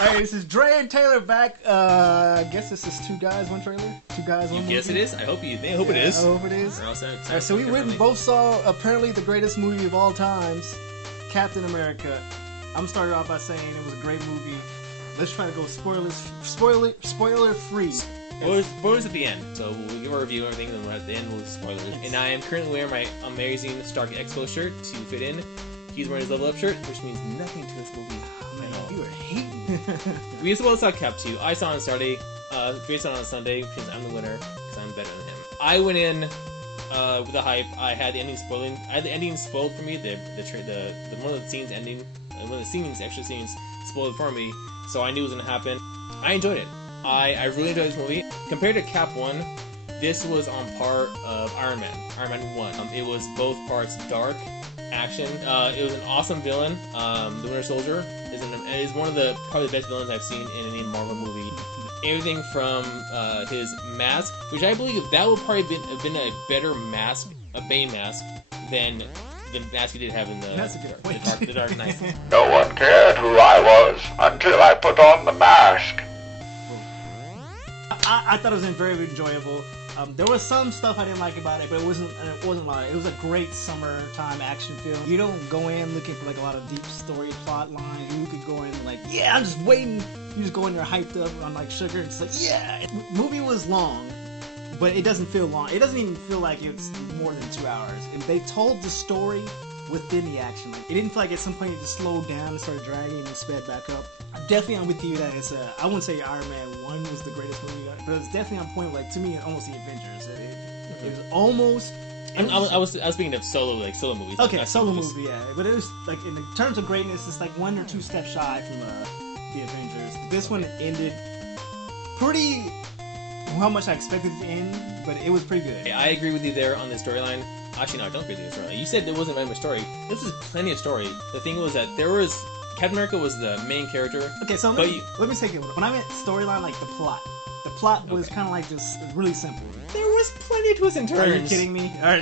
Alright, this is Dre and Taylor back. I guess this is Two Guys, One Trailer? Two Guys, One Movie? Yes, it is. I hope it is. I hope it is. Alright, so we went and both saw apparently the greatest movie of all times, Captain America. I'm starting off by saying it was a great movie. Let's try to go spoiler free. Spoilers at the end, so we'll give a review and everything, and then at the end we'll spoilers. And I am currently wearing my amazing Stark Expo shirt to fit in. He's wearing his Level Up shirt, which means nothing to this movie. You were hating. We as well saw Cap 2. I saw it on Saturday. Dre saw it on Sunday because I'm the winner because I'm better than him. I went in with the hype. I had the ending spoiling. I had the ending spoiled for me. The one of the scenes ending, one of the extra scenes spoiled for me. So I knew it was gonna happen. I enjoyed it. I really enjoyed this movie. Compared to Cap 1, this was on par of Iron Man 1. It was both parts dark, action. It was an awesome villain. The Winter Soldier is one of the probably the best villains I've seen in any Marvel movie. Everything from his mask, which I believe that would probably have been a better mask, a Bane mask, than the mask he did have in the Dark Knight. No one cared who I was until I put on the mask. I thought it was very enjoyable. There was some stuff I didn't like about it, but it wasn't like it was a great summertime action film. You don't go in looking for like a lot of deep story plot lines. You could go in like, yeah, I'm just waiting. You just go in there hyped up on like sugar. It's like, yeah. Movie was long, but it doesn't feel long. It doesn't even feel like it's more than 2 hours. And they told the story within the action. Like, it didn't feel like at some point it just slowed down and started dragging and sped back up. Definitely, I'm with you that it's I wouldn't say Iron Man 1 was the greatest movie, but it's definitely on point. Like to me, almost the Avengers. It was almost. I was speaking of solo movies. Okay, solo movie, yeah. But it was like in terms of greatness, it's like 1 or 2 steps shy from the Avengers. This one ended pretty how much I expected it to end, but it was pretty good. Yeah, I agree with you there on the storyline. Actually, no, I don't agree with you on the storyline. You said there wasn't very much story. This was plenty of story. The thing was that Captain America was the main character. Okay, so let me take it. When I meant storyline, like the plot was kind of like just really simple. There was plenty of twists and turns. Are you kidding me? Are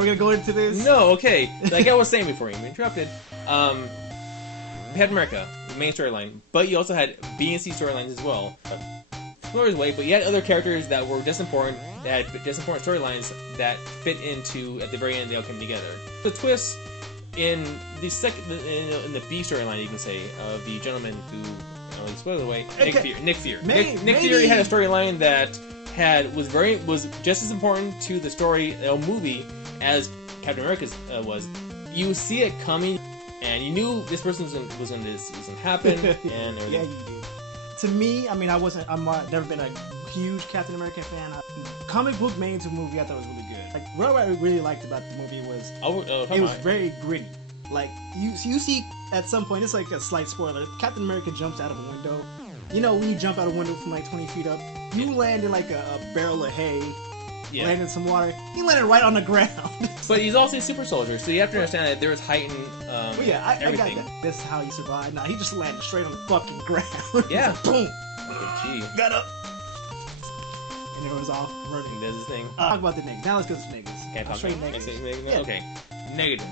we gonna go into this? No, okay. Like I was saying before you interrupted, Captain America, the main storyline, but you also had B and C storylines as well. Spoilers away, but you had other characters that were just important, that had just important storylines that fit into at the very end they all came together. The twist in the in the B storyline, you can say, of the gentleman who, spoiler away, Nick Fury. Nick Fury had a storyline that was just as important to the story movie as Captain America's was. You see it coming, and you knew this person was going to happen, and everything. Yeah, you did. To me, I mean, I'm never been a huge Captain America fan. Comic book made into a movie, I thought was really good. Like what I really liked about the movie was it was very gritty. Like you see at some point, it's like a slight spoiler. Captain America jumps out of a window. You know when you jump out a window from like 20 feet up, you land in like a barrel of hay. Yeah. Landed in some water. He landed right on the ground. But he's also a super soldier, so you have to understand that there was heightened I got that. That's how he survived. Nah, he just landed straight on the fucking ground. Yeah. Boom. Gee. Got up. And it was off running. He does his thing. Talk about the negatives. Now let's go to the negatives. Can't talk about negatives. Yeah. Okay. Negative.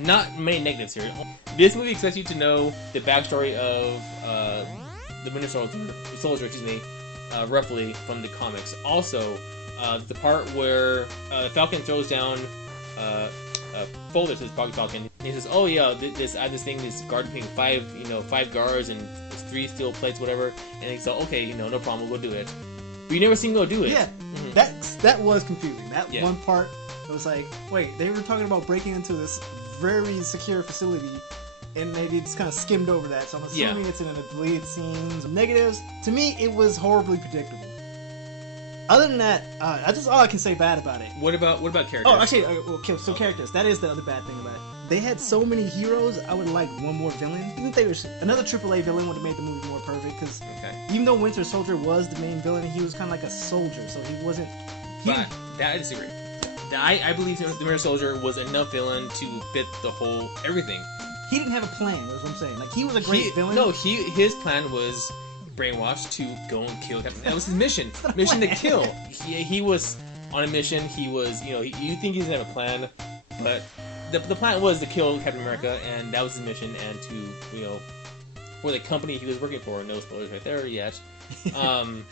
Not many negatives here. This movie expects you to know the backstory of the Winter Soldier, roughly from the comics. Also, the part where Falcon throws down a folder to his pocket Falcon. He says, "Oh yeah, I have this thing, this guard between 5 guards and 3 steel plates, whatever." And he said, "Okay, no problem, we'll go do it." But you never seen him go do it. Yeah, that was confusing. That one part, it was like, wait, they were talking about breaking into this very secure facility, and they just kind of skimmed over that. So I'm assuming it's in the deleted scenes. Negatives, to me, it was horribly predictable. Other than that, that's all I can say bad about it. What about characters? Oh, actually, so characters. That is the other bad thing about it. They had so many heroes. I would like one more villain. Even if they were another AAA villain, would have made the movie more perfect. Because even though Winter Soldier was the main villain, he was kind of like a soldier, so he wasn't. But that I disagree. I believe the Winter Soldier was enough villain to fit the whole everything. He didn't have a plan. That's what I'm saying. Like he was a great villain. No, his plan was brainwashed to go and kill Captain. That was his mission. Mission to kill. He was on a mission. He was, you think he doesn't have a plan, but the plan was to kill Captain America, and that was his mission, and to, for the company he was working for. No spoilers right there yet.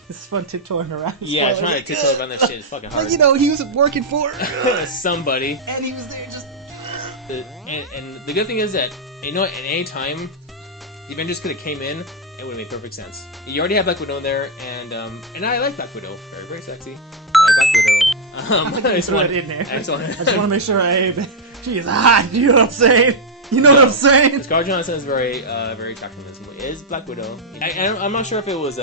It's fun tiptoeing around. Yeah, trying to tiptoe around that shit is fucking hard. He was working for somebody, and he was there just. And the good thing is that at any time, the Avengers could have came in. It would have made perfect sense. You already have Black Widow in there, and I like Black Widow. Very, very sexy. I like Black Widow. I just want it in there. I just want to make sure she is hot. You know what I'm saying? You know what I'm saying? Scarlett Johansson is very, very attractive in this movie. It is Black Widow. I'm not sure if it was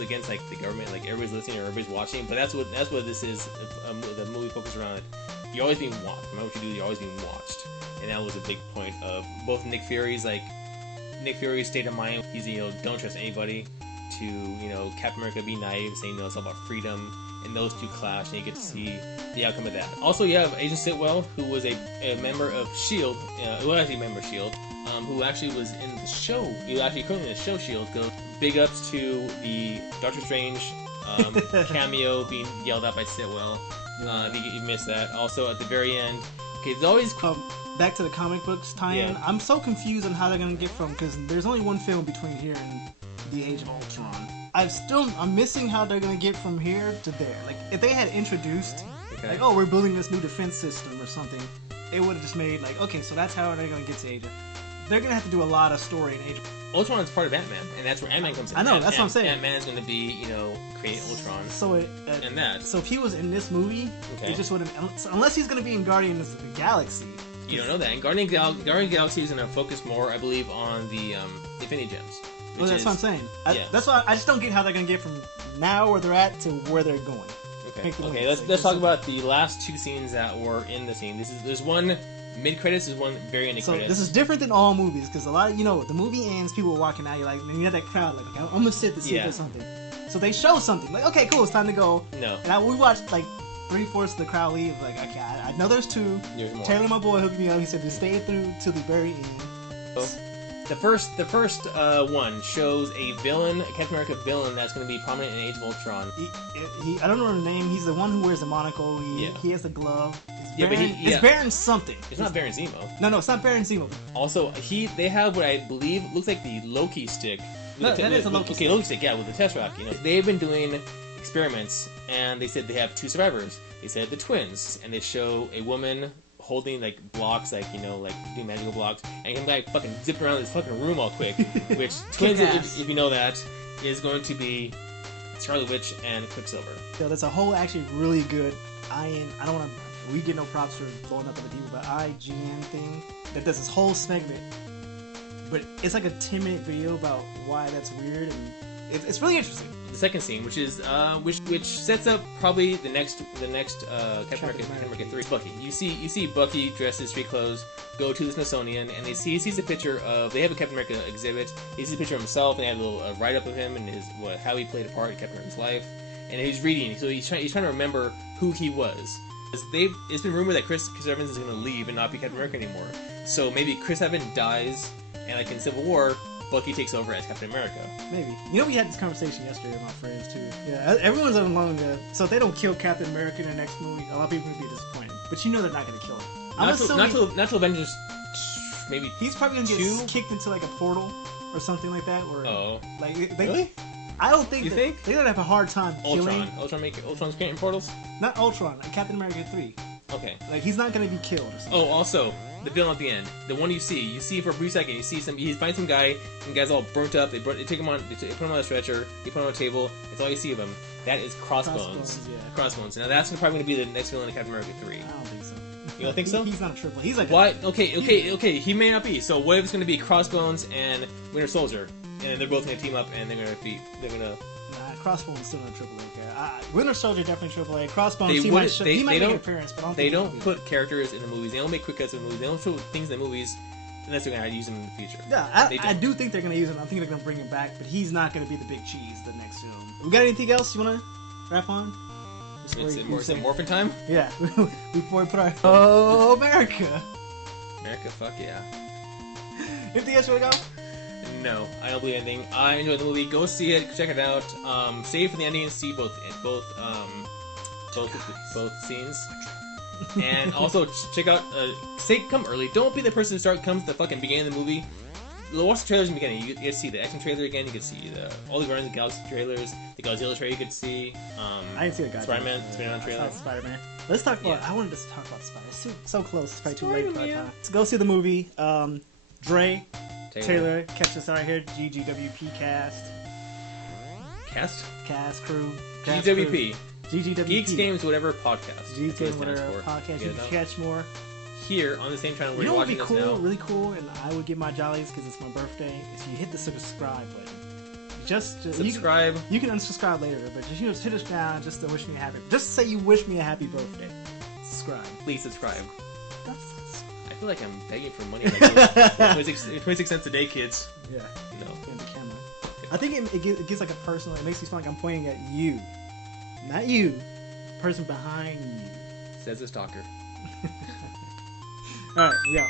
against like the government, like everybody's listening or everybody's watching, but that's what this is. The movie focused around it. You're always being watched. No matter what you do, you're always being watched, and that was a big point of both Nick Fury's state of mind. He's don't trust anybody. To Captain America be naive, saying it's all about freedom, and those two clash, and you get to see the outcome of that. Also, you have Agent Sitwell, who was a member of S.H.I.E.L.D., who actually a member of S.H.I.E.L.D., who actually was in the show. He actually currently in the show S.H.I.E.L.D. Goes big ups to the Doctor Strange cameo being yelled out by Sitwell. You missed that. Also, at the very end, there's always... back to the comic books tie-in. Yeah. I'm so confused on how they're going to get from... Because there's only one film between here and The Age of Ultron. I'm missing how they're going to get from here to there. Like, if they had introduced... Okay. Like, we're building this new defense system or something, it would have just made, okay, so that's how they're going to get to Age of... They're going to have to do a lot of story in Age of... Ultron is part of Ant-Man, and that's where Ant-Man comes in. I know, that's what I'm saying. Ant-Man is going to be, creating Ultron. So and that. So if he was in this movie, it just would have... Unless he's going to be in Guardians of the Galaxy. You don't know that. And Guardians of the Galaxy is going to focus more, I believe, on the Infinity Gems. Well, that's what I'm saying. Yeah. That's why I just don't get how they're going to get from now where they're at to where they're going. Okay. Let's talk about the last two scenes that were in the scene. There's one mid-credits, there's one very end credits. So this is different than all movies, because a lot of, the movie ends, people are walking out, you're like, and you have that crowd, like, I'm going to sit to see if there's something. So they show something, like, okay, cool, it's time to go. No. And we watched, like, 3/4 of the crowd leave, like, okay, I know there's two. There's more. Taylor, my boy, hooked me up, he said to stay through till the very end. Oh. The first one shows a villain, a Captain America villain that's going to be prominent in Age of Ultron. I don't know the name. He's the one who wears the monocle. He has the glove. It's Baron something. It's not Baron Zemo. No, it's not Baron Zemo. Also, they have what I believe looks like the Loki stick. That is a Loki stick. Okay, Loki stick, yeah, with the Tesseract. They've been doing experiments, and they said they have two survivors. They said the twins, and they show a woman holding blocks, doing magical blocks, and him fucking zip around this fucking room all quick. Which twins, if you know that, is going to be Scarlet Witch and Quicksilver. So that's a whole actually really good I don't want to. We get no props for blowing up other people, but IGN thing that does this whole segment, but it's like a 10-minute video about why that's weird, and it's really interesting. The second scene, which is which sets up probably the next Captain America 3. Bucky. You see Bucky dressed in street clothes go to the Smithsonian, and he sees a picture of. They have a Captain America exhibit. He sees a picture of himself, and they have a little write up of him and how he played a part in Captain America's life. And he's reading, so he's trying to remember who he was. It's been rumored that Chris Evans is going to leave and not be Captain America anymore. So maybe Chris Evans dies, and like in Civil War, Bucky takes over as Captain America. Maybe. We had this conversation yesterday with my friends too. Yeah, everyone's along so if they don't kill Captain America in the next movie, a lot of people would be disappointed. But they're not going to kill him. Not till Avengers. Maybe he's probably going to get kicked into like a portal or something like that. Or really? I don't think you think they're gonna have a hard time killing Ultron's getting portals. Not Ultron, Captain America 3. Okay. He's not gonna be killed. Or something. Oh, also the villain at the end, the one you see for a brief second. You see he finds some guy, and the guy's all burnt up. They take him on, they put him on a stretcher. They put him on a table. That's all you see of him. That is Crossbones. Crossbones. Now that's probably gonna be the next villain in Captain America 3. I don't think so. You don't think so? He's not a triple. He's like what? Okay. He may not be. So what if it's gonna be Crossbones and Winter Soldier, and they're both gonna team up and they're gonna. Crossbones still not AAA. Winter Soldier definitely AAA. Crossbones, he might make an appearance, but I don't think they don't put characters in the movies. They don't make quick cuts in the movies. They don't show things in the movies unless they're going to use them in the future. Yeah, I do think they're going to use him. I think they're going to bring him back, but he's not going to be the big cheese the next film. We got anything else you want to wrap on? Is it morphin' time? Yeah. Before we put our... Oh, America! America, fuck yeah. Anything else you want to go? No, I don't believe anything. I enjoyed the movie. Go see it. Check it out. Save for the ending and see both both scenes. And also check out. Come early. Don't be the person who comes to the fucking beginning of the movie. Watch the trailers in the beginning. You get to see the X-Men trailer again. You get to see all the Guardians of the Galaxy trailers, the Godzilla trailer. You get to see. I didn't see the Godzilla. Spider-Man trailer. I saw Spider-Man. Let's talk about. I wanted to talk about Spider. It's so close. It's probably too late for our time. Let's go see the movie. Dre, Taylor, catch us out here. G.G.W.P cast. Cast crew. G.G.W.P. G.G.W.P. Geeks Games Whatever podcast. Geeks Games Whatever podcast. You can catch more. Here on the same channel where you're watching us now. Really cool, and I would give my jollies because it's my birthday. If you hit the subscribe button, just subscribe. You can unsubscribe later, but just hit us down just to wish me a happy. Just say you wish me a happy birthday. Subscribe. Please subscribe. I feel like I'm begging for money. 26 cents a day, kids. Yeah. No. In the camera. I think it gives like a personal. It makes me feel like I'm pointing at you, not you. The person behind you. Says the stalker. All right, we out.